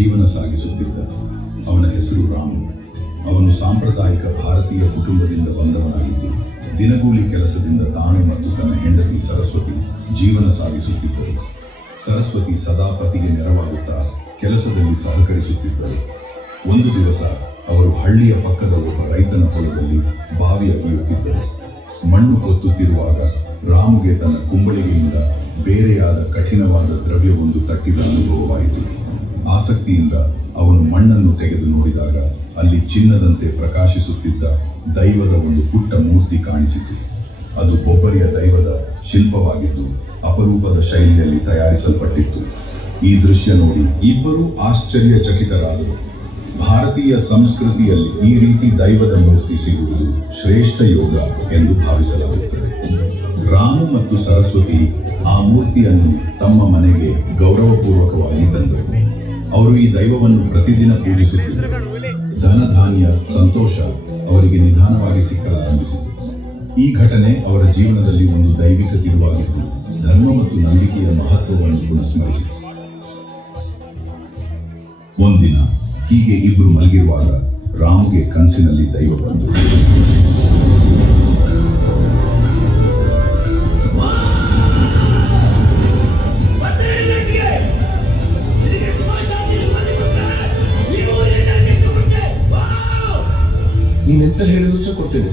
ಜೀವನ ಸಾಗಿಸುತ್ತಿದ್ದ. ಅವನ ಹೆಸರು ರಾಮು. ಅವನು ಸಾಂಪ್ರದಾಯಿಕ ಭಾರತೀಯ ಕುಟುಂಬದಿಂದ ಬಂದವನಾಗಿದ್ದು ದಿನಗೂಲಿ ಕೆಲಸದಿಂದ ತಾನು ಮತ್ತು ತನ್ನ ಹೆಂಡತಿ ಸರಸ್ವತಿ ಜೀವನ ಸಾಗಿಸುತ್ತಿದ್ದರು. ಸರಸ್ವತಿ ಸದಾ ಪತಿಗೆ ನೆರವಾಗುತ್ತಾ ಕೆಲಸದಲ್ಲಿ ಸಹಕರಿಸುತ್ತಿದ್ದರು. ಒಂದು ದಿವಸ ಅವರು ಹಳ್ಳಿಯ ಪಕ್ಕದ ಒಬ್ಬ ರೈತನ ಹೊಲದಲ್ಲಿ ಬಾವಿ ಅಗೆಯುತ್ತಿದ್ದರು. ಮಣ್ಣು ಕೊತ್ತುತ್ತಿರುವಾಗ ರಾಮುಗೆ ತನ್ನ ಕುಂಬಳಿಗೆಯಿಂದ ಬೇರೆಯಾದ ಕಠಿಣವಾದ ದ್ರವ್ಯವೊಂದು ತಟ್ಟಿದ ಅನುಭವವಾಯಿತು. ಆಸಕ್ತಿಯಿಂದ ಅವನು ಮಣ್ಣನ್ನು ತೆಗೆದು ನೋಡಿದಾಗ ಅಲ್ಲಿ ಚಿನ್ನದಂತೆ ಪ್ರಕಾಶಿಸುತ್ತಿದ್ದ ದೈವದ ಒಂದು ಪುಟ್ಟ ಮೂರ್ತಿ ಕಾಣಿಸಿತು. ಅದು ಬೊಬ್ಬರಿಯ ದೈವದ ಶಿಲ್ಪವಾಗಿದ್ದು ಅಪರೂಪದ ಶೈಲಿಯಲ್ಲಿ ತಯಾರಿಸಲ್ಪಟ್ಟಿತ್ತು. ಈ ದೃಶ್ಯ ನೋಡಿ ಇಬ್ಬರು ಆಶ್ಚರ್ಯಚಕಿತರಾದರು. ಭಾರತೀಯ ಸಂಸ್ಕೃತಿಯಲ್ಲಿ ಈ ರೀತಿ ದೈವದ ಮೂರ್ತಿ ಸಿಗುವುದು ಶ್ರೇಷ್ಠ ಯೋಗ ಎಂದು ಭಾವಿಸಲಾಗುತ್ತದೆ. ರಾಮು ಮತ್ತು ಸರಸ್ವತಿ ಆ ಮೂರ್ತಿಯನ್ನು ತಮ್ಮ ಮನೆಗೆ ಗೌರವಪೂರ್ವಕವಾಗಿ ತಂದರು. ಅವರು ಈ ದೈವವನ್ನು ಪ್ರತಿದಿನ ಪೂಜಿಸುತ್ತಿದ್ದರು. ಧನ ಧಾನ್ಯ ಸಂತೋಷ ಅವರಿಗೆ ನಿಧಾನವಾಗಿ ಸಿಕ್ಕಲಾರಂಭಿಸಿತು. ಈ ಘಟನೆ ಅವರ ಜೀವನದಲ್ಲಿ ಒಂದು ದೈವಿಕ ತಿರುವಾಗಿದ್ದು ಧರ್ಮ ಮತ್ತು ನಂಬಿಕೆಯ ಮಹತ್ವವನ್ನು ಪುನಸ್ಮರಿಸಿತು. ಒಂದಿನ ಹೀಗೆ ಇಬ್ಬರು ಮಲಗಿರುವಾಗ ರಾಮುಗೆ ಕನಸಿನಲ್ಲಿ ದೈವ ಬಂದು, ನೀನೆಂತ ಹೇಳಿದ್ರು ಸಹ ಕೊಡ್ತೇನೆ.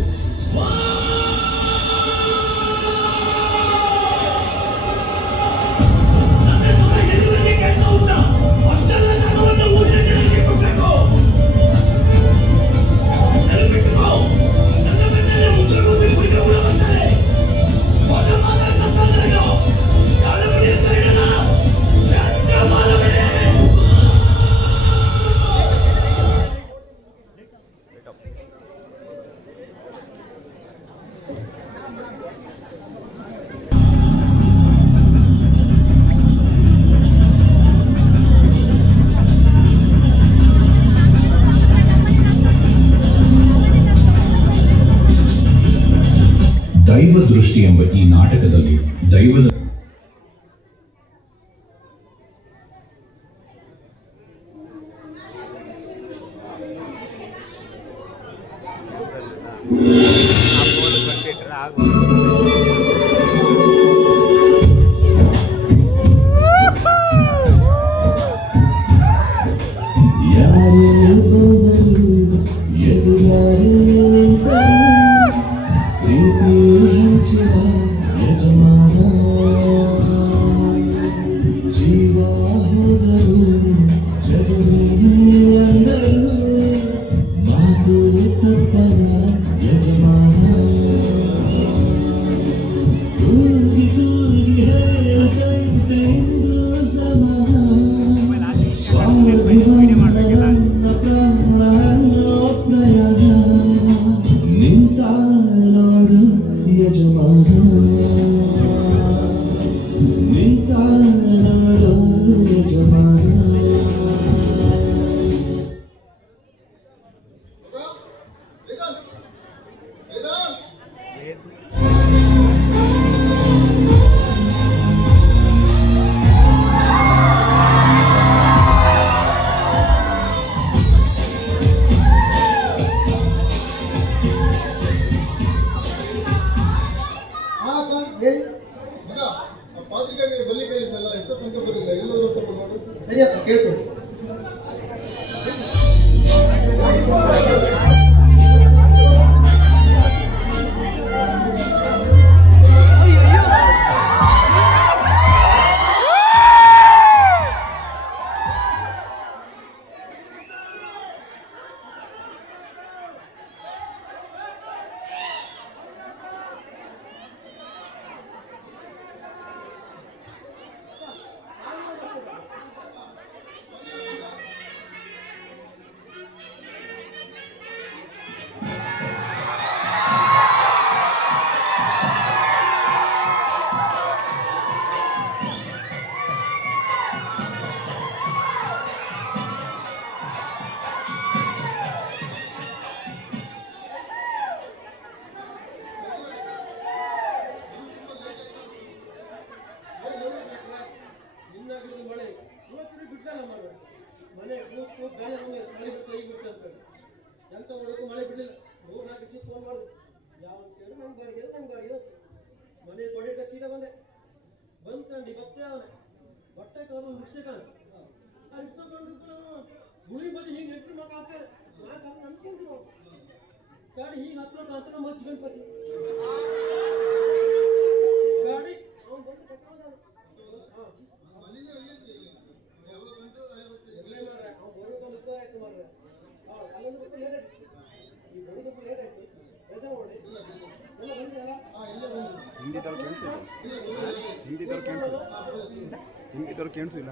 ದೈವ ದೃಷ್ಟಿ ಎಂಬ ಈ ನಾಟಕದಲ್ಲಿ ದೈವದ ಸರಿಯಪ್ಪ ಕೇಳ್ತೇನೆ. ಮನೆ ಕೂತು ಬೇರೆ ಮನೆ ಮಳೆ ಬಿಡ್ತಾ ಈಗ ಬಿಡ್ತಾ ಇರ್ಬೇಕು. ಎಂತ ಮಾಡೋಕ್ಕೂ ಮಳೆ ಬಿಡಲಿಲ್ಲ. 3-4 ದಿವಸ ಫೋನ್ ಮಾಡೋದು. ಯಾವ ಕೇಳಿ ನಂಗೆ ಗಾಡಿ ಇವತ್ತು ಮನೆ ಕೊಡಿಗೆ ಸೀದಾ ಬಂದ್ಕಂಡು ಬತ್ತೆ ಅವನೇ ಹೊಟ್ಟೆ ಕಾದು ಮುಗಿಸ್ಕಾನ ಅರಿಸ್ಕೊಂಡು ಗುಳಿ ಬಂದು ಹೀಗೆ ಎಂಟ್ರಿ ಮಾಡ್ತಾರೆ. ನಂಬ್ಕೊಂಡು ಗಾಡಿ ಹೀಗೆ ಹತ್ರ ಮದ್ದು ಗಣಪತಿ ಗಾಡಿ ಅವ್ನು ಬಂದು ಕರ್ಕೊಂಡು ಇರಲೇ ಮಾಡ್ರೆ ಅವ್ನು ಬರೋದೊಂದು ಉತ್ತರ ಆಯ್ತು ಮಾಡ್ರೆ ಅಲ್ಲೊಂದು ಬಿಟ್ಟು ಲೇಟ್ ಆಯ್ತು. ಈ ಬರೋದಕ್ಕೂ ಲೇಟ್ ಆಯ್ತು. ರಜೆ ಮಾಡಿ ಎಲ್ಲ ಬಂದಿರಲ್ಲ ಹಿಂದಿದವ್ರು ಕೇಳಿಸಿಲ್ಲ.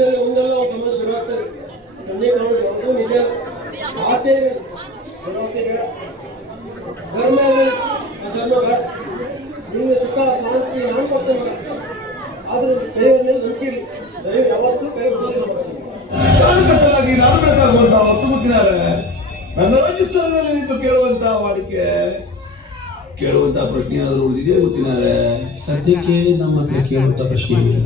ಮೇಲೆ ಒಂದಲ್ಲ ಗಮನ ಶುರುವಾಗ್ತದೆ. ಕಣ್ಣೇ ಕಾಣುವುದು ಅದು ನಿಜ. ಆಸೆ ಭರವಸೆ ಬೇಡ, ಧರ್ಮ ಅಧರ್ಮ ಬೇಡ. ನಿಮಗೆ ಸುಖ ಶಾಂತಿ ನಾನು ಕೊಡ್ತೇನೆ. ಆದ್ರೆ ದೈವದ ಮೇಲೆ ನಂಬಿಕೆ ಇರಲಿ. ದೈವ ಯಾವತ್ತೂ ಕೈ ಬಿಡೋದಿಲ್ಲ. ಕಾರಣಕರ್ತರಾಗಿ ನಾನು ಬೇಕಾಗುವಂತಹ ಹೊತ್ತುಮುತ್ತಿನಾರೆ ನನ್ನ ರಾಜ್ಯಸ್ಥಾನದಲ್ಲಿ ನಿಂತು ಕೇಳುವಂತಹ ವಾಡಿಕೆ ಕೇಳುವಂತಹ ಪ್ರಶ್ನೆ ಏನಾದರೂ ಉಳಿದಿದೆ ಗೊತ್ತಿನಾರೆ? ಸದ್ಯಕ್ಕೆ ನಮ್ಮ ಹತ್ರ ಕೇಳುವಂತ ಪ್ರಶ್ನೆ ಇಲ್ಲ.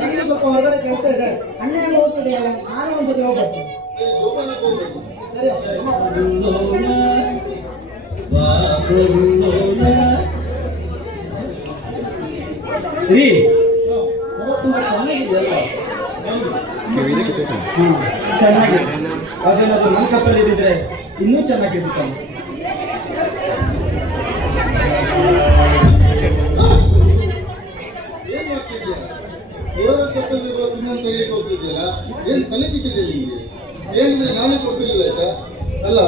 ನನಗೆ ಸ್ವಲ್ಪ ಹೊರಗಡೆ ಕೆಲಸ ಇದೆ. ಅಣ್ಣ ಹೆಂಗ್ ಹೋಗ್ತಿದೆಯಲ್ಲ, ನಾನು ಒಂದ್ ಜೊತೆ ಹೋಗ್ಬೇಕು. ಸರಿ ರೀ ತುಂಬಾ ಚೆನ್ನಾಗಿದೆಯಲ್ಲ. ಕಿವಿದೆ ಕಿತ್ತೈತೆ. ಚೆನ್ನಾಗಿದೆ. ಅದೇನಾದ್ರು ನನ್ನ ಕಪ್ಪಲ್ಲಿ ಇದ್ದಿದ್ರೆ ಇನ್ನೂ ಚೆನ್ನಾಗಿರುತ್ತೆ. ಏನ್ ಮಾಡ್ತಿದ್ಯಾ? ದೇವರ ಕಪ್ಪಲ್ಲಿರುವ ಇನ್ನೊಂದು ಕೈಗೆ ಹೋಗ್ತಿದ್ಯಲ್ಲ, ಏನ್ ತಲೆ ಬಿಟ್ಟಿದೆ ನಿಮ್ಗೆ? ಹೇಳಿದ್ರೆ ನಾನೇ ಕೊಡ್ತಿರ್ಲಿಲ್ಲ ಆಯ್ತಾ? ಅಲ್ಲ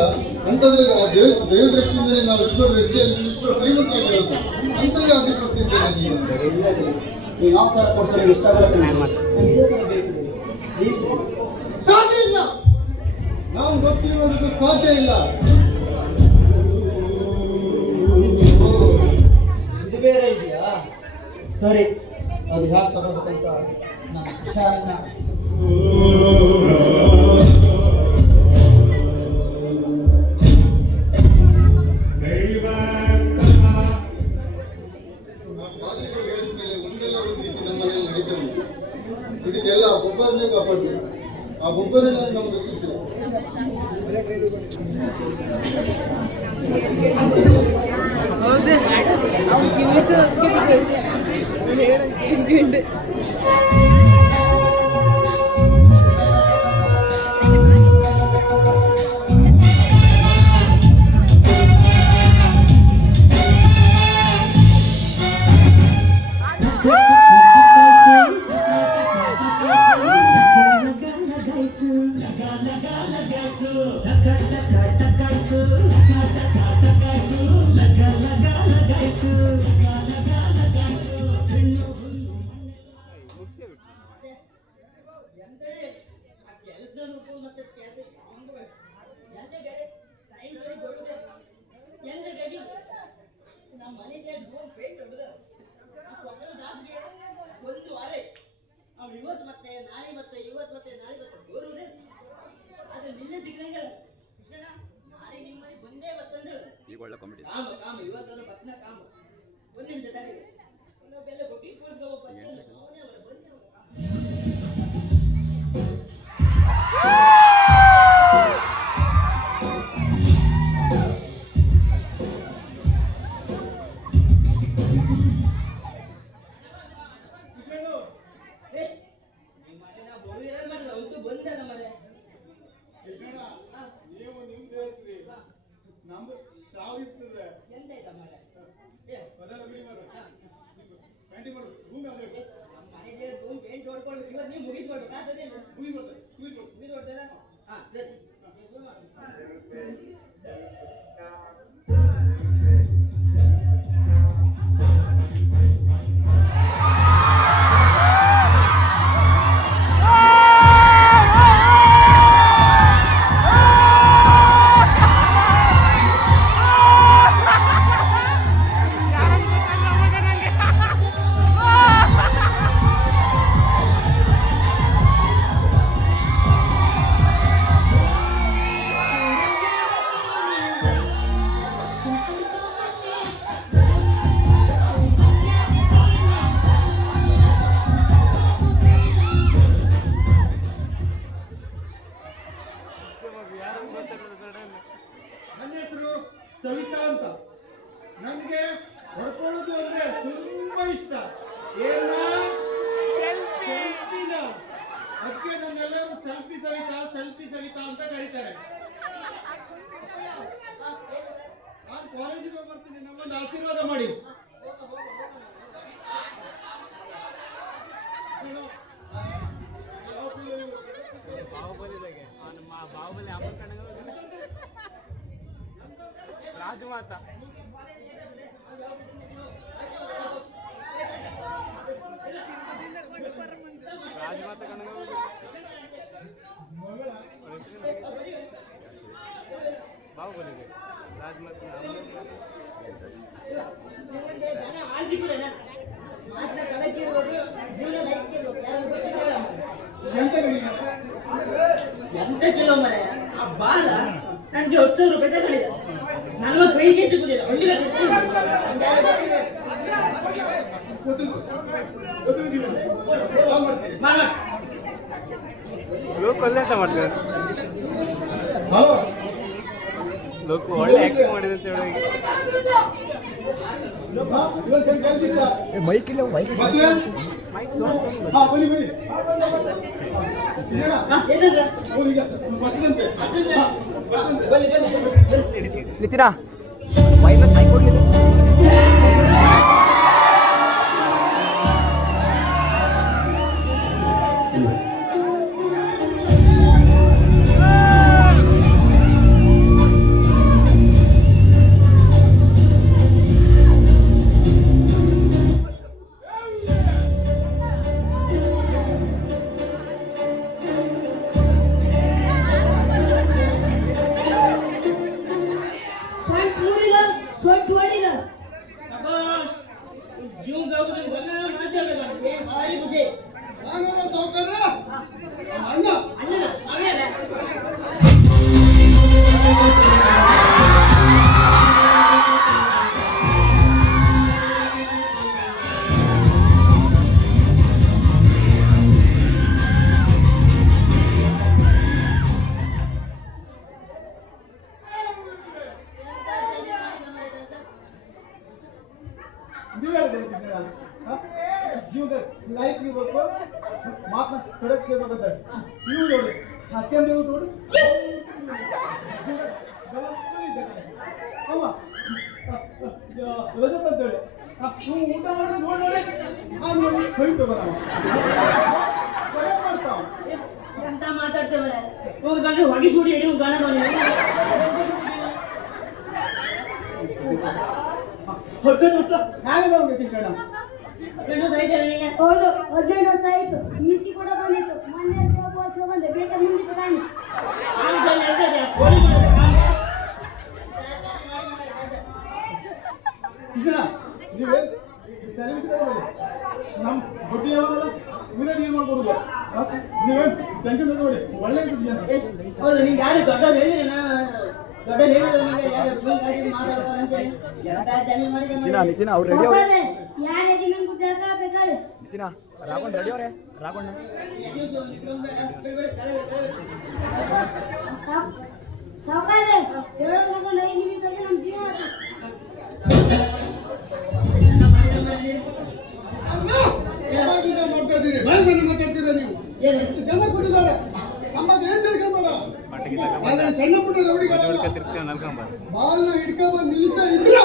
ಅಂತಂದ್ರೆ ಆ ದೇವ ದೃಷ್ಟಿಯಿಂದ ನಾವು ಇಷ್ಟು ವ್ಯಕ್ತಿ ಇಷ್ಟು ಶ್ರೀಮಂತರಾಗಿರೋದು ಅಂತದೇ ಆಸೆ ಪಡ್ತಿದ್ದೇನೆ ನೀವು. ನೀವು ಯಾವ ಸಲ ಕೊಡ್ಸೋದು ಇಷ್ಟ ಬರುತ್ತೆ. ಸಾಧ್ಯ ಇಲ್ಲ, ನಾವು ಗೊತ್ತಿರುವುದಕ್ಕೆ ಸಾಧ್ಯ ಇಲ್ಲ. ಇದು ಬೇರೆ ಇದೆಯಾ? ಸರಿ, ಅದು ಹ್ಯಾಕ್ ತಗೋಬೇಕಂತ ನಾನು ವಿಚಾರನ ಬಾಲಿಗೆ ಹೇಳಿದ ಮೇಲೆ ಒಂದೆಲ್ಲ ಒಂದು ರೀತಿ ನಮ್ಮ ಮನೆಯಲ್ಲಿ ನಡೀತಾ ಉಂಟು. ಇದಕ್ಕೆಲ್ಲ ಒಬ್ಬರನ್ನೇ ಕಾಪಾಡಬೇಕು. ಆ ಒಬ್ಬರೇ ನಾನು ನಮ್ಗೆ ರಕ್ಷಿಸ್ತೇವೆ. ಇವತ್ತು ಮತ್ತೆ ನಾಳೆ ಮತ್ತೆ ಇವತ್ತು ಮತ್ತೆ ನಾಳೆ ಮತ್ತೆ ಬರುವುದೇ ಆದ್ರೆ ನಿನ್ನೆ ಸಿಕ್ಕಂಗೆ ಕೃಷ್ಣ ನಾಳೆ ನಿಮ್ಮ ಮನೆ ಬಂದೇ ಬತ್ತಂದ ಈಗ ಒಳ್ಳೆ ಕಾಮಿಡಿ. ಕಾಮ ಕಾಮ ಇವತ್ತು ಬತ್ನ ಕಾಮ ಒಂದು ನಿಮಿಷ ತಡಿ ಬೆಲ್ಲ ಕೊಟ್ಟಿ ಕೂರಿಸ್ಕೊ ಬಂದೆ ಅವನೇ ಅವರ ಬಂದೆ ನಮ್ದು ಸಾವು ಇರ್ತದೆ. ಎಂತಾಯ್ತಾ ಮರೆ ಅದೆಲ್ಲ ಬಿಡಿ ಮಾರ್ರೆ. ಪೇಂಟಿಂಗ್ ಮಾಡು, ಭೂಮಿ ಆಗ್ಬೇಕು. ನಮ್ಮ ಮನೆಗೆ ಭೂಮಿ ಪೇಂಟ್ ಹೊಡ್ಕೊಂಡು ಇವತ್ತು ನೀವು ಮುಗಿಸ್ಕೊಡ್ಬೇಕು ಆಗ್ತದೇನು ಮುಗಿಸ್ಕೊಡ್ತೇನೆ. ಹಾ ಸರಿ ನನ್ನ ಹೆಸರು ಸವಿತಾ ಅಂತ. ನನಗೆ ಹೊಡ್ಕೊಳ್ಳೋದು ಅಂದ್ರೆ ತುಂಬಾ ಇಷ್ಟ. ಏನ ಸೆಲ್ಫಿನ. ಅದಕ್ಕೆ ನನ್ನೆಲ್ಲರೂ ಸೆಲ್ಫಿ ಸವಿತಾ ಅಂತ ಕರೀತಾರೆ. ನಾನು ಕಾಲೇಜಿಗೆ ಹೋಗಿ ಬರ್ತೀನಿ, ನಮ್ಮನ್ನು ಆಶೀರ್ವಾದ ಮಾಡಿ. ರಾಜಮಾತಾ ರಾಜಮಾತಾ ಕಣ್ಣ ಬಾಹುಬಲಿಗೆ ರಾಜಮಾತಾ ಎಂತ ಕಿಲೋ ಮರೆ ಆ ಬಾಲ ನನಗೆ 10,000 ರೂಪಾಯಿ ತಗೊಂಡಿದ್ದ. 45 ಕೆಜಿ ಕೂದಿಲ್ಲ ಗೊತ್ತಿಲ್ಲ ಎಂತ ಮಾಡ್ತಾರೆ ಹಲೋ ಲೋಕ ಒಳ್ಳೆ ಆಕ್ಟಿಂಗ್ ಮಾಡಿದೆ ಅಂತ ಹೇಳಿ ಮೈಕ್ ಇಲ್ಲ ಮೈಕ್ ಬನ್ನಿ ಬನ್ನಿ ನಿತಿನ ವೈರಸ್ ಮೈಕ್ ಕೊಡ್ಲಿಲ್ಲ ಜೀವದ ಲೈಫ್ ಇರಬೇಕು ಮಾತನ್ನ ಕರೆಕ್ಟ್ ಇರ್ಬೇಕಂತ ನೀವು ನೋಡಿ ಅತ್ಯಂತ ನೋಡಿ ಅಮ್ಮ ರಜತ್ ಅಂತೇಳಿ ನೀವು ಊಟ ಮಾಡಿ ನೋಡಿ ನೋಡಿ ಕೈ ತಗೋಣ ಮಾಡ್ತಾವ ಎಂತ ಮಾತಾಡ್ತೇವೆ ಒಂದು ಗಂಟೆ ಹೊಗೆ ಸುಡಿ ಹಿಡಿ ಒಂದು ಗಾಣ ಹದಿನೈದು ವರ್ಷ ನಾಳೆ ನಮ್ಗೆ ತಿಳ್ಕೋಣ ಹೌದು 15 ವರ್ಷ ಆಯ್ತು ಈಸಿ ಕೂಡ ಬಂದಿತ್ತು ಮೊನ್ನೆ 4 ವರ್ಷ ಬಂದೆ ಬೇಕಾದ್ರೆ ನಿಂತಿತ್ತು ನಾನು ನೀವೇನು ನಮ್ಮ ಬಡ್ಡಿ ಹೇಳೋದಲ್ಲ ಇವರೇ ಡೀಲ್ ಮಾಡ್ಕೊಡುದು ನೀವೇನು ಟೆನ್ಷನ್ ತಗೊಳ್ಳಿ ಒಳ್ಳೆ ಹೌದು ನಿಮ್ಗೆ ಯಾರು ದೊಡ್ಡವ್ರು ಹೇಳಿದ್ರೆ ದೊಡ್ಡ ನಿತಿನ ಅವ್ರು ರೆಡಿ ಅವ್ರೆ ಯಾರಿಗೆ ನಿಮ್ಗೆ ತಿಳ್ಕೊಬೇಕಾದ್ರೆ ನಿತಿನ ರಾಘವನ್ ರೆಡಿ ಅವ್ರೆ ರಾಘವಣ್ಣ ಸಾವುಕಾರ್ರೆ ಹೇಳೋದು 5 ನಿಮಿಷದಲ್ಲಿ ನಮ್ಮ ಜೀವನ ಮಾಡ್ತಾ ಇದ್ದೀರಿ ಮಾತಾಡ್ತೀರಾ ನೀವು ಜನ ಕೊಟ್ಟಿದ್ದಾರೆ ನಮಗೆ ಏನ್ ತಿಳ್ಕೊಂಬೇಡ ಸಣ್ಣ ಪುಟ್ಟ ರೌಡಿಗಳ ಬಾಲ್ನ ಹಿಡ್ಕೊಂಡ್ ನಿಲ್ತಾ ಇದ್ರ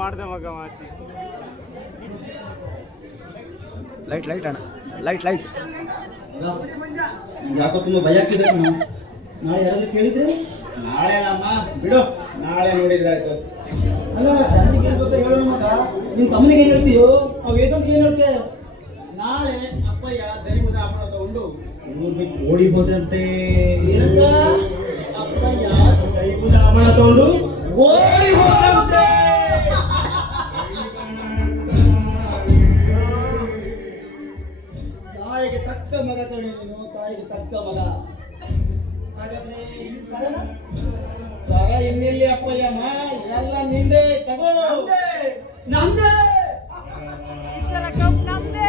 ಮಾಡ್ದೆ ಮಗ ಮಾಚಿ ಲೈಟ್ ಲೈಟ್ ಅಣ್ಣ ಲೈಟ್ ಲೈಟ್ ಯಾಕೋ ತುಂಬಾ ಭಯ ಆಗ್ತಿದೆ ನಾಳೆ ಯಾರಾದ್ರೂ ಕೇಳಿದ್ರೆ ನಾಳೆ ಅಮ್ಮ ಬಿಡು, ನಾಳೆ ನೋಡಿದ್ರೆ ಆಯ್ತು. ಅಲ್ಲ ಚಂದಿಗೆ ಹೇಳ್ಬೇಕು ಹೇಳೋಣ ಮಗ, ನಿನ್ ತಮ್ಮನಿಗೆ ಏನ್ ಹೇಳ್ತೀಯೋ ಅವ್ ಏಕಂತ ಏನ್ ಹೇಳ್ತೆ? ನಾಳೆ ಅಪ್ಪಯ್ಯ ದರಿ ಮುದ ಹಬ್ಬ ತಗೊಂಡು ಊರ್ ಬಿಟ್ಟು ಓಡಿ ಹೋದಂತೆ. ಏನಂತ? ಅಪ್ಪಯ್ಯ ದರಿ ಮುದ ಹಬ್ಬ ತಗೊಂಡು ಓಡಿ ಹೋದ ಇನ್ನೆಲ್ಲಿ ಅಪ್ಪಯ್ಯಮ್ಮ ಎಲ್ಲ ನಿಂದೆ ತಗೋ. ನಮ್ದೇ ಈ ಸಲ ಕಪ್ ನಮ್ದೇ.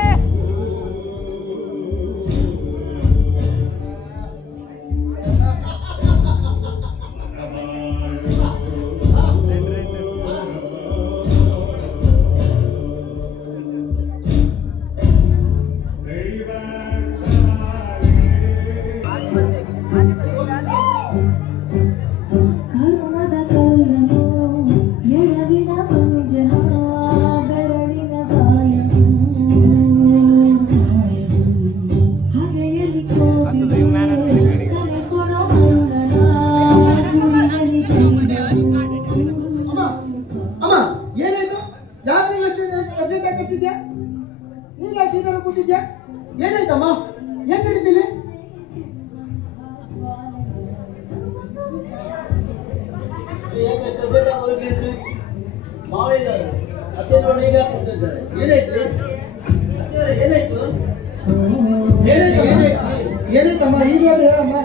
ಕರುಣದ ಕೈಯನು ಎಡವಿನ ಮಂಜನ ಬೆರಳಿನ ಗಾಯನು ಹಗೆಯಲಿ ಕೋಗಿಲೆ ಕರೆ ಕೊಡೋ ಮೌನನ ಗುರಿಯಲಿ ಅಮ್ಮ ಏನಾಯ್ತು? ಯಾರು ನೀವು ಅರ್ಜೆಂಟ್ ಆಗಿ ಕರ್ಸಿದ್ಯಾ? ನೀನು ಯಾಕೆ ಈ ಥರ ಕೂತಿದ್ಯಾ? ಏನಾಯ್ತಮ್ಮ? ಏನ್ ನಡೀತಿಲ್ಲಿ? ಏನಾಯ್ತಮ್ಮ? ಈಗಾದ್ರೂ ಹೇಳಮ್ಮ.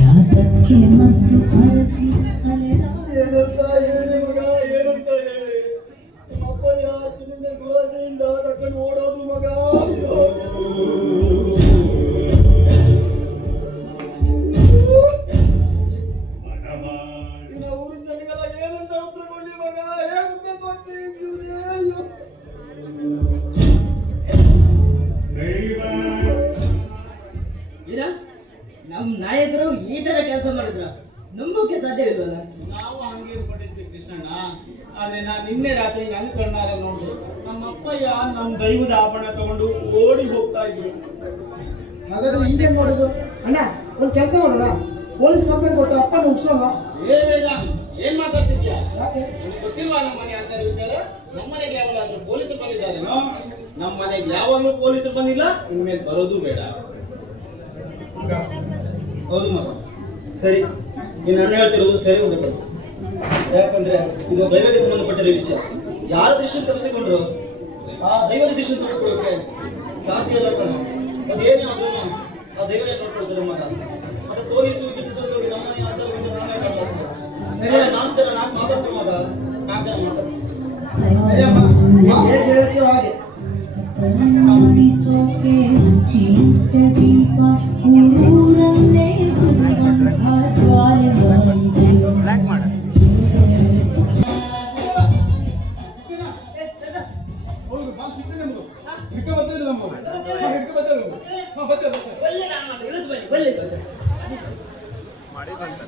ಯಾತಕ್ಕೆ ಮತ್ತು ಅರಸಿ ಅಲೆದ ಏನಂತ ಹೇಳಿ ಮಗ, ಏನಂತ ಹೇಳಿ? ನಿಮ್ಮಪ್ಪ ಯಾಚಿನಿಂದ ಗುಳಸೆಯಿಂದ ಕರ್ಕೊಂಡು ಓಡೋದು ಮಗ. ಅಯ್ಯೋ. ಇನ್ನ ಊರಿನ ಜನಗೆಲ್ಲ ಏನಂತ ಉತ್ತರ ಕೊಡ್ಲಿ ಮಗ? ಹೇಗೆ ತೋರಿಸಿ ಶಿವನೇ? ಅಯ್ಯೋ. ಏನ ನಮ್ಮ ನಾಯಕರು ಈ ತರ ಕೆಲಸ ಮಾಡಿದ್ರ ನಂಬೋಕೆ ಸಾಧ್ಯವಿಲ್ವಲ್ಲ. ನಾವು ಹಂಗೆ ಇಟ್ಕೊಂಡಿದ್ವಿ ಕೃಷ್ಣಣ್ಣ. ಆದ್ರೆ ನಾನು ನಿನ್ನೆ ರಾತ್ರಿ ನನ್ನ ಕಣ್ಣಾರೆ ನೋಡಿ ನಮ್ಮ ಅಪ್ಪಯ್ಯ ನಮ್ಮ ದೈವದ ಆಭರಣ ತಗೊಂಡು ಓಡಿ ಹೋಗ್ತಾ ಇದ್ರು. ಹಾಗಾದ್ರೆ ಈಗೇನ್ ಮಾಡೋದು? ಅಣ್ಣ ಒಂದು ಕೆಲಸ ಮಾಡೋಣ, ಪೊಲೀಸ್ ಕಂಪ್ಲೇಂಟ್ ಕೊಟ್ಟು ಅಪ್ಪನ ಹುಡ್ಸೋಣ. ಏನ್ ಮಾತಾಡ್ತಿದ್ಯಾ? ನಿನಗೆ ಗೊತ್ತಿಲ್ವಾ ನಮ್ಮ ಮನೆ ಆಚಾರ ವಿಚಾರ? ನಮ್ಮ ಮನೆಗೆ ಯಾವಾಗಲಾದ್ರೂ ಪೊಲೀಸರು ಬಂದಿದ್ದಾರೇನೋ? ನಮ್ಮ ಮನೆಗೆ ಯಾವಾಗಲೂ ಪೊಲೀಸರು ಬಂದಿಲ್ಲ, ಇನ್ಮೇಲೆ ಬರೋದು ಬೇಡ. ಹೌದು ಮಗ, ಸರಿ, ನೀನು ಅಣ್ಣ ಹೇಳ್ತಿರೋದು ಸರಿ ಉಂಟು. ಯಾಕಂದ್ರೆ ಇದು ದೈವಕ್ಕೆ ಸಂಬಂಧಪಟ್ಟಿರೋ ವಿಷಯ. ಯಾರ ದೃಶ್ಯ ತಪ್ಪಿಸಿಕೊಂಡ್ರು ಆ ದೈವದ ದೃಶ್ಯ ತಪ್ಪಿಸ್ಕೊಳ್ಳೋಕೆ ಸಾಧ್ಯ ಇಲ್ಲ ಕಣ. ಅದೇನೇ ಅದು ಆ ದೈವನೇ ನೋಡ್ಕೊಳ್ತಾರೆ ಮಗ. ಅದು ತೋರಿಸು ಗಿಟ್ಟಿಸೋದು ನಮ್ಮನೆ ಆಚಾರ ವಿಚಾರ ನಾವೇ ಕಾಡ್ತಾರೆ. ಸರಿ, ನಾಲ್ಕು ಜನ ನಾಲ್ಕು ಮಾತಾಡ್ತೀವಿ ಮಗ, 4 ಜನ ಮಾತಾಡ್ತೀವಿ. ಸರಿ ಅಮ್ಮ, ಹೇಗೆ ಹೇಳ್ತೀವೋ ಹಾಗೆ. ಮಾಡಿಸೋಕೆ ಚಿಂತ ದೀಪ ಊರನ್ನೇ ಸುರಿವಂಥ ಜ್ವಾಲೆ ಮಾಡಿದೆ. ಬ್ಲ್ಯಾಕ್ ಮಾಡು. ಮಾಡಿ ಬಂತ.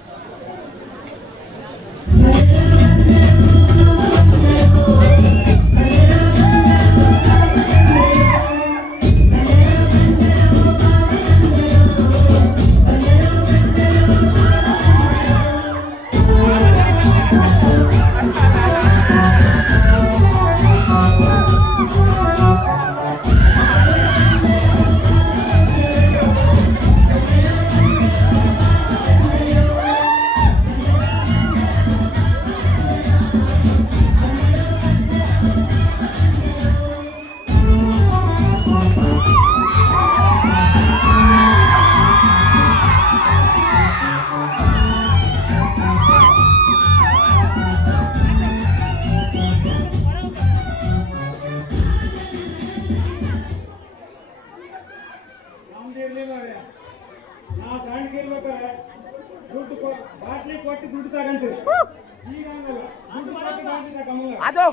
ಅದು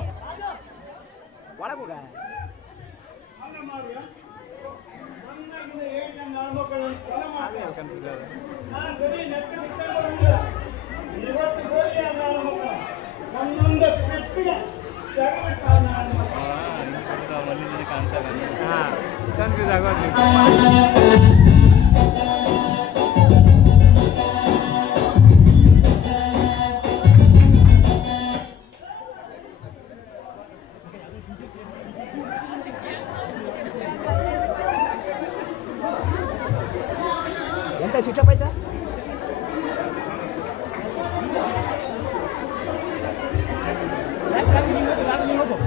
ಒಳಗೋಗ ಕನ್ಫ್ಯೂಸ್ ಆಗೋದು. ಎಂತ ಸ್ವಿಚ್ ಆಫ್ ಆಯ್ತಾ?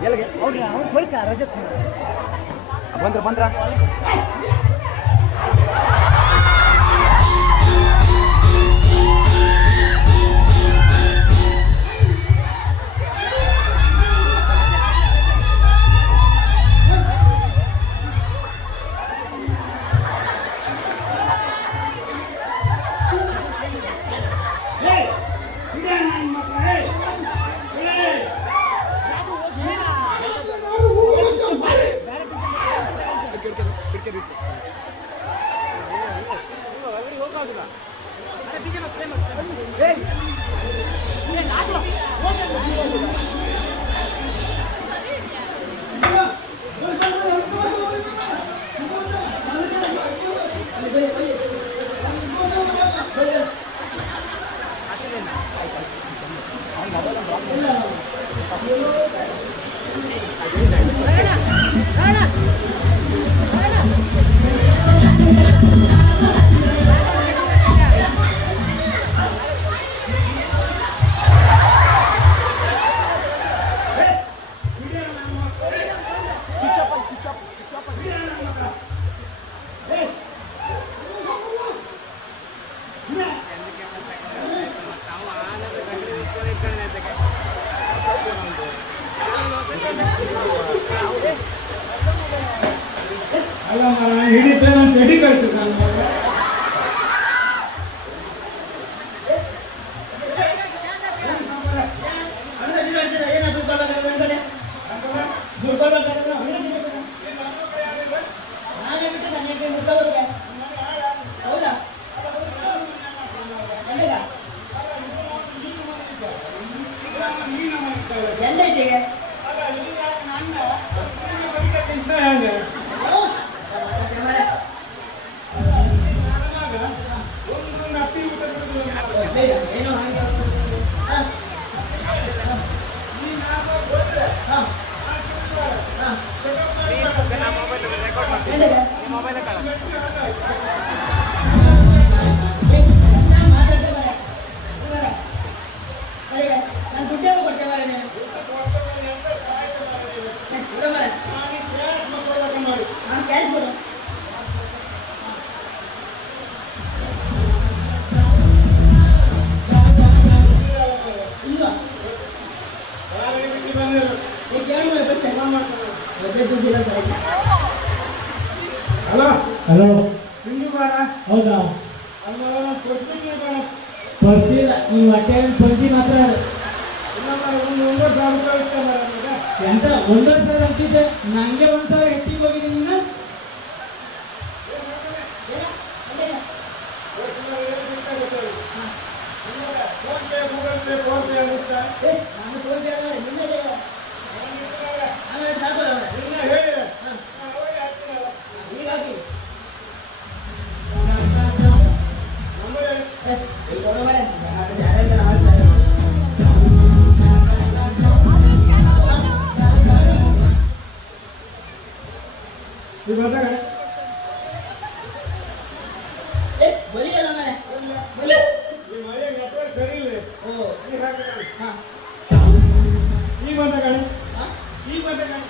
ಎಲ್ಲಿಗೆ ಅವ್ನು ಪೊಲೀಸ ರಜೆ ಬಂದ್ರ ಅಲ್ಲ ಮರ ಹಿಡಿದ್ರೆ ನಾನು ತಡಿ ಕಳ್ತು ನಾನು ಹಲೋ ಹಲೋ ಸಿಂಧು ಬಾರ ಹೌದಾ ಅಲ್ಲ ನಾನು ಕೊಡ್ತೀನಿ ಬಾರ ಬರ್ತಿಲ್ಲ ನೀವು ಹೊಟ್ಟೆ ಬರ್ತಿ ಮಾತ್ರ ಇಲ್ಲ ಬಾರ ಒಂದು 9,000 ರೂಪಾಯಿ ಇಷ್ಟ ಬಾರ ಎಂತ 1,000 ಅಂತಿದ್ದೆ ನಂಗೆ 1,000 ಹೆಚ್ಚಿಗೆ ಹೋಗಿದೆ ನೀನು ಫೋನ್ ಪೇ ಆಗುತ್ತಾ ಹೇಳಿ ಸರಿ ಇಲ್ಲ ಈ ಬಂದ ಕಣೆ ಈ ಬಂದ ಕಣೆ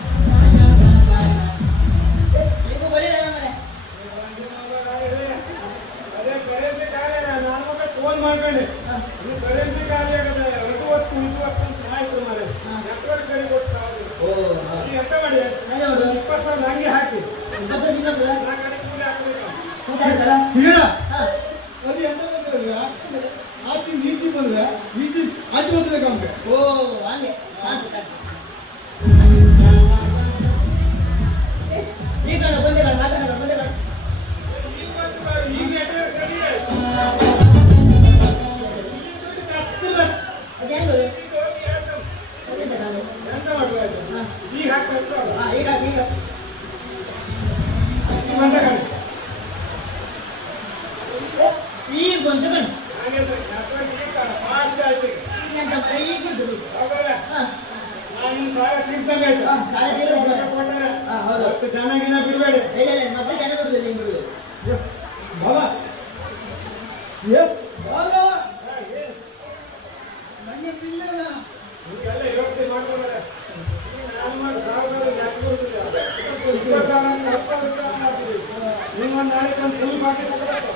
ಅದೇ ಕರೆನ್ಸಿ ಖಾಲಿ ನಾನು ಫೋನ್ ಮಾಡ್ಕೊಂಡೆ ಇದು ಕರೆನ್ಸಿ ಖಾಲಿ ಆಗದ ಅದು ಹೊತ್ತು ಇದು ಹೊತ್ತು ಅಂತ ಆಯ್ತು ಮಾರೆ ನೆಟ್ವರ್ಕ್ ಸರಿ ಕೊಡ್ತಾ ಈಗ ಎಂತ ಮಾಡಿ 20,000 ನಂಗೆ ಹಾಕಿ ನಾ ಕಡೆ ಕೂಲಿ ಹಾಕ್ಬೇಕು ಅದು ಎಂತ ಬಂದ್ರೆ ಆಚೆ ನೀತಿ ಬಂದ್ರೆ ನೀತಿ ಆಚೆ ಬಂದ್ರೆ ಕಾಮ್ಗೆ ಈಗ ನೆಟ್ವರ್ಕ್ ಸರಿ ಎಂತ ಮಾಡುವ ಈಗ ಹಾಕ್ಬೇಕು ಈ ಬಂದ ಕಣೆ ಈಗ ಬಂತು ಕಣ್ ಹಾಗೆ ನೆಟ್ವರ್ಕ್ ಈಗ ಫಾಸ್ಟ್ ಆಯ್ತು ನಾನು ಸಾಲ ತೀರ್ಸಬೇಕು ಹೌದು ಚೆನ್ನಾಗಿನ ಬಿಡಬೇಡಿ ಮತ್ತೆ ಜನ ಬಿಡುದಿಲ್ಲ ಹಿಂಗ್ ಬಿಡುದು ಬಾಲ ಬಾಲ ನನಗೆ ತಿನ್ನಲ್ಲ ಇದೆಲ್ಲ ಯೋಚನೆ ಮಾಡ್ಕೊಂಡ್ರೆ ನಾನು ಮಾಡಿ ಸಾವಿರ ನೆಟ್ ಬರುತ್ತಿಲ್ಲ 20,000 ಮಾಡ್ತೀವಿ ನೀವೊಂದು ನಾಳೆ ಒಂದು ಫುಲ್ ಬಾಕಿ ತಗೋಬೇಕು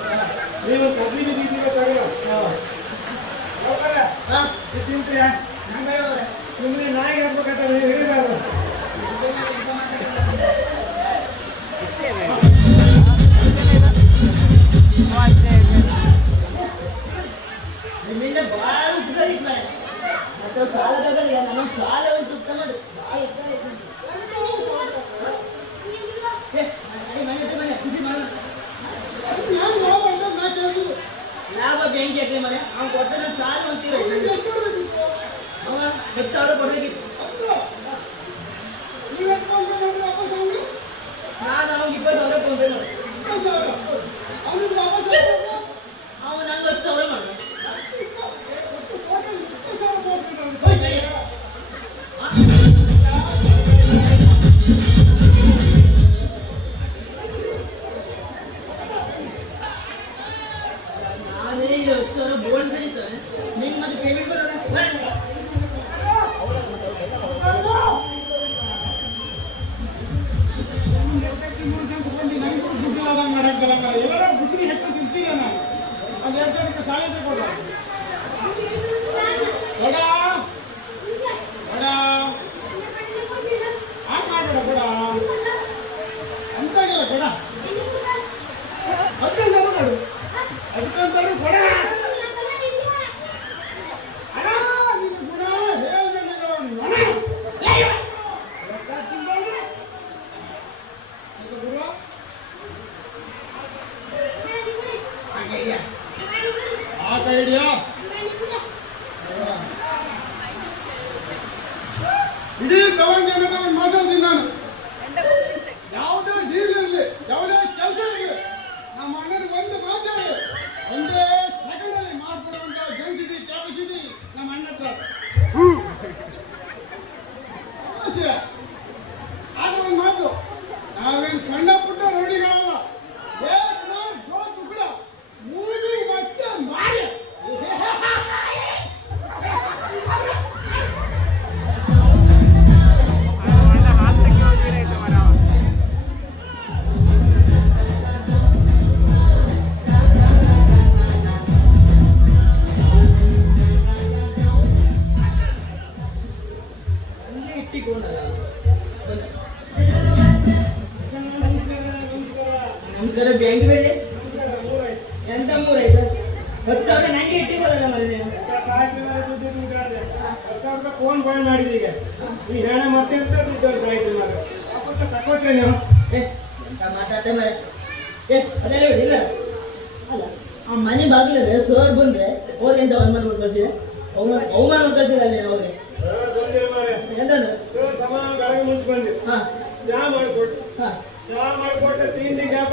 ನೀವೊಂದು 15 ಬೀದಿಗೆ ತಗೊಳ್ಳೋ ತಿಂತೀಯಾ ಸುಮ್ಮನೆ ನಾಯಿ ಹಾಕ್ಬೇಕಂತ ನೀವು ಹೇಳಿಬಾರ್ದು ನಿಮ್ಮಿಂದ ಭಾಳ ಉಪಕಾರ ಮತ್ತೆ ಸಾಲ ತಗೊಳ್ಳಿ ನಮ್ಮ ಸಾಲ ಉಂಟು ಉತ್ತಮ ಮಾಡು ಖುಷಿ ಮಾಡು ಲಾಭ ಬ್ಯಾಂಕಿಗೆ ಹೇಗೆ ಮನೆ ಅವ್ನು ಕೊಟ್ಟರೆ ಸಾಲು ಅಂತೀರ ಅವ 10,000 ಕೊಡ್ಬೇಕಿತ್ತು ನಾನು ಅವಾಗ 20,000 ಕೊಡ್ಬೇಕು ಅವ ನಂಗೆ 10,000 ಮಾಡ ನಾನೇ 10,000 ಬೋಲ್ಡ್ ಕರೀತಾರೆ ನಿಂಗೆ ಮತ್ತೆ ಪೇಮೆಂಟ್ ಕೊಡೋಣ ಎಲ್ಲರ ಬುದ್ಧಿ ಹೆಚ್ಚು ತಿಂತೀರ ನಾನು ಅದು 2,000 ಸಾಲ ಕೊಡ ಕೊಡ ಕೊಡ ಹಾಗೆ ಮಾಡಬೇಡ ಕೊಡ ಅಂತಾಗಿಲ್ಲ ಕೊಡ ಅದಕ್ಕಂತಾರು ಮಾಡು ಅದಕ್ಕಂತಾರು ಕೊಡ ಅಣ್ಣ ನಿನ್ನ ಗುಣ ಇಡೀ ತವಂಗ ಮಾತಾಡ್ತೀನಿ ನಾನು ಯಾವುದೇ ಡೀಲ್ ಇರಲಿ ಯಾವುದೇ ಕೆಲಸ ಇರಲಿ ನಮ್ಮ ಅಣ್ಣನಿಗೆ ಒಂದು ಮಾತಾಡಿ ಒಂದೇ ಸೆಕೆಂಡಲ್ಲಿ ಮಾಡ್ಕೊಡುವಂತ ಡೆನ್ಸಿಟಿ ಕ್ಯಾಪಸಿಟಿ ನಮ್ಮ ಅಣ್ಣ ಹತ್ರ ಆಗ ಒಂದು ಮಾತು ನಾವೇನು ಸಣ್ಣ ಪುಟ್ಟ ರೌಡಿಗಳಲ್ಲ ಕೂಡ ಮೂವಿ ಮತ್ತೆ ಮಾರಿ ನಮಸ್ಕಾರ ಬ್ಯಾಂಕ್ ಬೇಡ ಎಂತ 3 10,000 ನಂಗೆ ಇಟ್ಟಿಕೊಳ್ಳಲ್ಲ ಮನೆ ಫೋನ್ ಬಂದ್ ಮಾಡಿದ್ರಿ ಈಗ ಈ ಹೇಳ ಮತ್ತೆ ಅಂತ ತಗೋತೇನೆ ಎಂತ ಮಾತಾಡ್ತೆ ಮರೆ ಅದೆಲ್ಲ ಬಿಡಿ ಇಲ್ಲ ಅಲ್ಲ ಆ ಮನೆ ಬಾಗಿಲಲ್ಲಿ ಸೋರ್ ಬಂದ್ರೆ ಹೋಗಿ ಅಂತ ಅವಮಾನ ಮಾಡ್ಕೊಳ್ತಿದೆ ಅವಮಾನ ಮಾಡ್ಕೊಳ್ತಿದೆ ಅಲ್ಲಿ ಹೋಗಿ ಎಂತ ಬೆಳಗ್ಗೆ ಮುಂಚೆ ಬಂದಿ ಚಾ ಮಾಡಿಕೊಟ್ಟು ಹಾ ಚಾ ಮಾಡಿಕೊಟ್ಟೆ ತಿಂಡಿ ಗ್ಯಾಪ್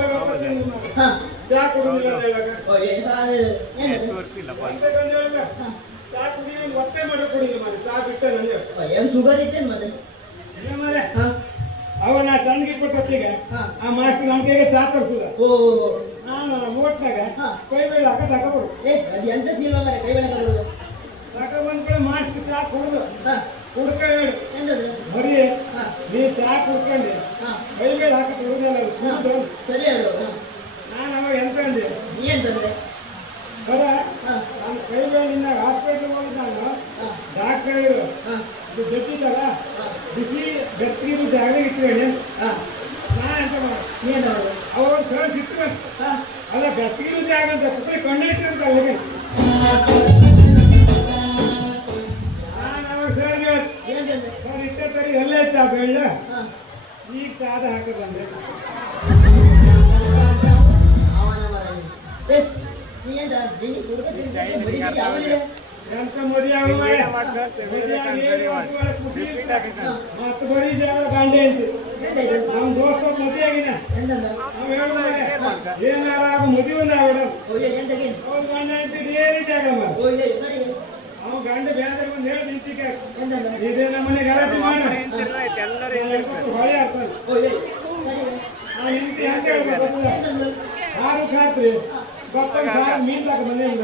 ಹಾ ಚಾ ಕೊಡುದಿಲ್ಲ ಅಂತ ಹೇಳಕ ಚಾ ಕುಡಿಯ ಮತ್ತೆ ಮಾಡಿ ಕುಡಿಲ್ಲ ಮಾರೆ ಚಾ ಬಿಟ್ಟೆ ನನಗೆ ಏನು ಶುಗರ್ ಇತ್ತೇನು ಮತ್ತೆ ಮಾರೆ ಹಾ ಅವ ನಾ ಚಂದಿಗೆ ಕೊಟ್ಟಿಗೆ ಆ ಮಾಸ್ಟರ್ ನಮ್ಮ ಕೈಗೆ ಚಾ ತರಿಸಿದ ಓ ನಾನು ಓಟ್ನಾಗ ಕೈ ಬೇಡ ಹಾಕ ತಗೊಬಿಡು ಅದು ಎಂತ ಸೀಲ ಮರೆ ಕೈ ಬೇಡ ಕರೋದು ತಗೊಬಂದ್ ಕೂಡ ಮಾಸ್ಟರ್ ಚಾ ಕುಡಿದು ಕುಡ್ಕ ಹೇಳು ಎಂತದು ಬರೀ ನೀ ಚಾ ಕುಡ್ಕೊಂಡೆ ಕೈ ಬೇಡ ಹಾಕ ತಗೊದಿಲ್ಲ ಸರಿ ಹೇಳು ನಾನು ಅವಾಗ ಎಂತ ಅಂದೆ ನೀ ಎಂತಂದ್ರೆ ಬರ ನಾನು ಕೈ ಬೇಡ ನಿನ್ನ ಹಾಸ್ಪಿಟ್ಲ್ ಹೋಗಿ ನಾನು ಡಾಕ್ಟರ್ ಹೇಳಿದ್ರು ಇದು ಬೆಚ್ಚಿದ್ದಲ್ಲ ಬಿಸಿ ಬೆಚ್ಚಗಿದ್ದು ಜಾಗ ಇಟ್ಕೊಳ್ಳಿ ನಾ ಎಂತ ಮಾಡ ನೀ ಎಂತ ಮಾಡೋದು ಅವಾಗ ಸರ್ ಸಿಕ್ಕ ಅಲ್ಲ ಬೆಚ್ಚಗಿದ್ದು ಜಾಗ ಅಂತ ಕುಕ್ಕಳಿ ಕಣ್ಣು ಇಟ್ಟಿರ್ತ ಅಲ್ಲಿಗೆ ನಾನು ಅವಾಗ ಸರ್ ಏನಂತಂದ್ರೆ ಸರ್ ಇಟ್ಟೆ ಸರಿ ಎಲ್ಲ ಇತ್ತು ಆ ಬೆಳ್ಳ ಈಗ ಚಾದ ಹಾಕದಂದೆ ಅವನ ಮರ ನೀ ಎಂತ ಜಿನಿ ಕುಡ್ಕ ಯಾವಲಿದೆ ಎಂತ ಮದುವೆ ಆಗ ಮತ್ತೆ ಬರೀ ಜಾಗ ಗಾಂಡೆ ಅಂತ ನಮ್ಮ ದೋಸ್ತ ಮದುವೆ ಆಗಿನ ನಾವು ಹೇಳಿದ್ರೆ ಏನಾರ ಆಗ ಮದುವೆ ನಾವು ಅವ್ರ ಗಂಡ ಅಂತ ಡೇರಿ ಜಾಗ ಅವ ಗಂಡ ಬೇರೆ ಬಂದು ಹೇಳಿ ನಿಂತಿಗೆ ಇದೇ ನಮ್ಮನೆ ಗಲಾಟೆ ಮಾಡ ಹೊಳೆ ಆಗ್ತದೆ ಆ ನಿಂತಿ ಅಂತ ಹೇಳ್ಬೇಕು ಯಾರು ಖಾತ್ರಿ ಗೊತ್ತ ಮೀನ್ ತಾಕ ಮನೆಯಿಂದ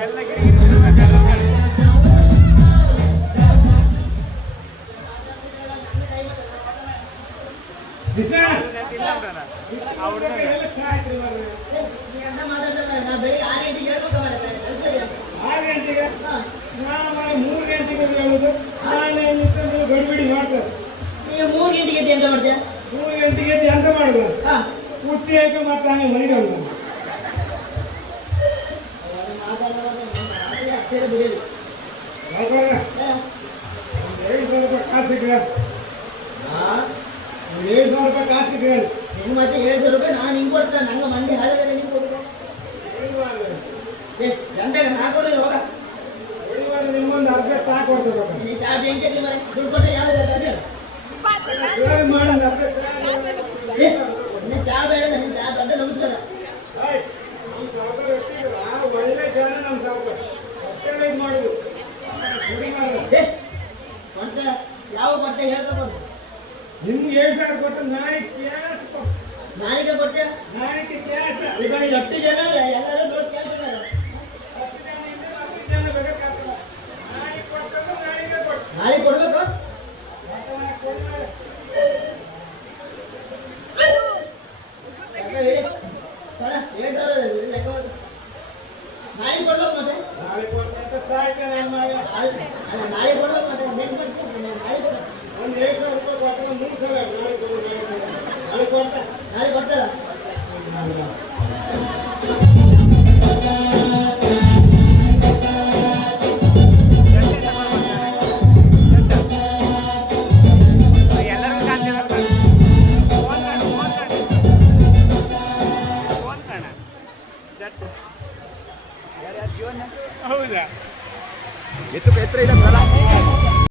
ಗಡಿಬಿಡಿ ಮಾಡ್ತಾರೆ ನೀವು 3 ಗಂಟೆಗೆ ಎಂತ ಮಾಡ್ತೀಯ 3 ಗಂಟೆಗೆ ಎಂತ ಮಾಡುದು ಹುಟ್ಟಿ ಹಾಕಿ ಮತ್ತೆ ಹಂಗೆ ಮನೆಗೆ ಹೋಗುದು ಬಿಡೋದು 2,000 ರೂಪಾಯಿ ಕಾಸು ಸಿಕ್ಕ 2,000 ರೂಪಾಯಿ ಕಾಸು ಸಿಕ್ಕ ನಿಮ್ಗೆ ಮತ್ತೆ 700 ರೂಪಾಯಿ ನಾನು ಹಿಂಗೆ ಕೊಡ್ತೇನೆ ನಂಗೆ ಮಂಡಿ ಹಾಳಿದ್ರೆ ನಿಮ್ಗೆ ಕೊಡ್ಬೇಕು ಎಂತ ನಾ ಕೊಡೋದು ಹೋಗ ಕೊಡ್ತೇವೆ ನೀನು ಚಾ ಬೆಂಕಿ ಮನೆ ದುಡ್ಡು ಕೊಟ್ಟರೆ ಯಾವ್ದು ಮಾಡೋಣ ನೀನು ಚಾ ಬೇಡ ನೀನು ಚಾ ದೊಡ್ಡ ನಮಸ್ಕಾರ ನಮ್ಮ ಸಾವುಕಾರ ಎಷ್ಟಿದ್ರು ಒಳ್ಳೆ ಜನ ನಮ್ಮ ಸಾವುಕಾರ ಅಷ್ಟೆಲ್ಲ ಇದು ಮಾಡುದು ಕೊಡ್ತ ಯಾವ ಕೊಟ್ಟೆ ಹೇಳ್ಕೊಂಡು ನಿಮ್ಗೆ 7,000 ಕೊಟ್ಟು ನಾಳೆಗೆ ಕ್ಯಾಶ್ ಕೊಟ್ಟು ನಾಳೆಗೆ ಕೊಟ್ಟೆ ನಾಳೆಗೆ ಕ್ಯಾಶ್ ಈಗ ನೀನು 10 ಜನ ಎಲ್ಲರೂ ನೋಡಿ ಕೇಳ್ತಿದ್ದಾರೆ 10 ಜನ ಬೇಕಾಗ್ತದೆ ನಾಳೆಗೆ ಕೊಟ್ಟು ನಾಳೆಗೆ ಕೊಟ್ಟು ನಾಳೆ ಕೊಡ್ಬೇಕು ಹೇಳಿ ಸರ ಹೇಳ್ತಾರೆ ಲೆಕ್ಕ ಮಾಡಿ. ನಾಳೆ ಕೊಡ್ಬೇಕು ಮತ್ತೆ ನಾಳೆ ಕೊಟ್ಟು ಸಾಯ್ತೇನೆ ಅಲ್ಲ ನಾಳೆ ಕೊಡ್ಬೇಕು